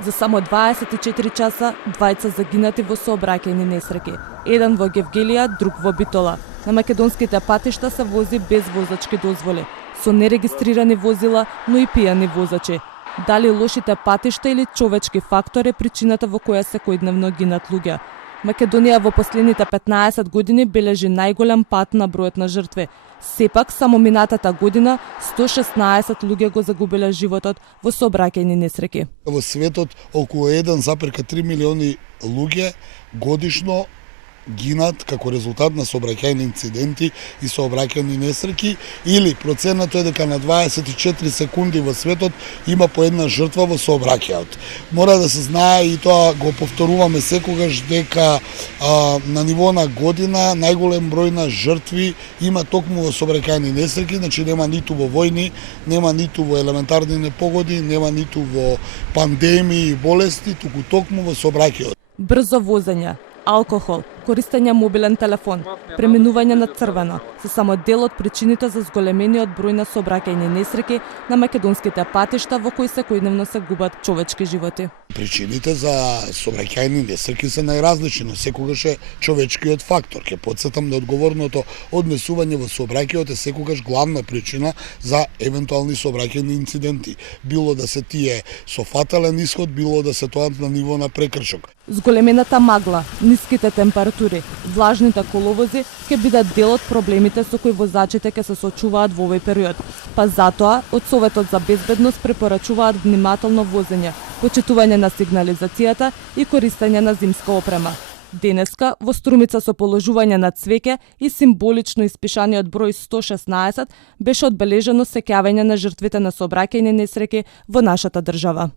За само 24 часа, двајца загинати во сообраќајни несреќи. Еден во Гевгелија, друг во Битола. На македонските патишта се вози без возачки дозволи, со нерегистрирани возила, но и пијани возачи. Дали лошите патишта или човечки фактор е причината во која секојдневно гинат луѓе? Македонија во последните 15 години бележи најголем пат на бројот на жртви. Сепак, само минатата година, 116 луѓе го загубиле животот во сообраќајни несреќи. Во светот околу 1,3 милиони луѓе годишно гинат како резултат на сообраќајни инциденти и сообраќајни несреќи, или проценато е дека на 24 секунди во светот има по една жртва во сообраќајот. Мора да се знае, и тоа го повторуваме секогаш, дека на ниво на година најголем број на жртви има токму во сообраќајни несреќи, значи нема ниту во војни, нема ниту во елементарни непогоди, нема ниту во пандемии и болести, туку токму во сообраќајот. Брзо возење, алкохол, користење мобилен телефон, преминување на црвено се само дел од причините за зголемениот број на сообраќајни несреќи на македонските патишта во кои секојдневно се губат човечки животи. Причините за сообраќајни несреќи се најразлични, но секогаш е човечкиот фактор. Ќе потсетам да одговорното однесување во сообраќајот е секогаш главна причина за евентуални сообраќајни инциденти. Било да се тие со фатален исход, било да се тоа на ниво на прекршок. Зголемената магла, ниските температури, влажните коловози ќе бидат дел од проблемите со кои возачите ќе се соочуваат во овој период. Па затоа, од Советот за безбедност препорачуваат внимателно возење, почитување на сигнализацијата и користење на зимска опрема. Денеска, во Струмица со положување на цвеќе и символично испишаниот број 116, беше одбележено сеќавање на жртвите на сообраќајни несреќи во нашата држава.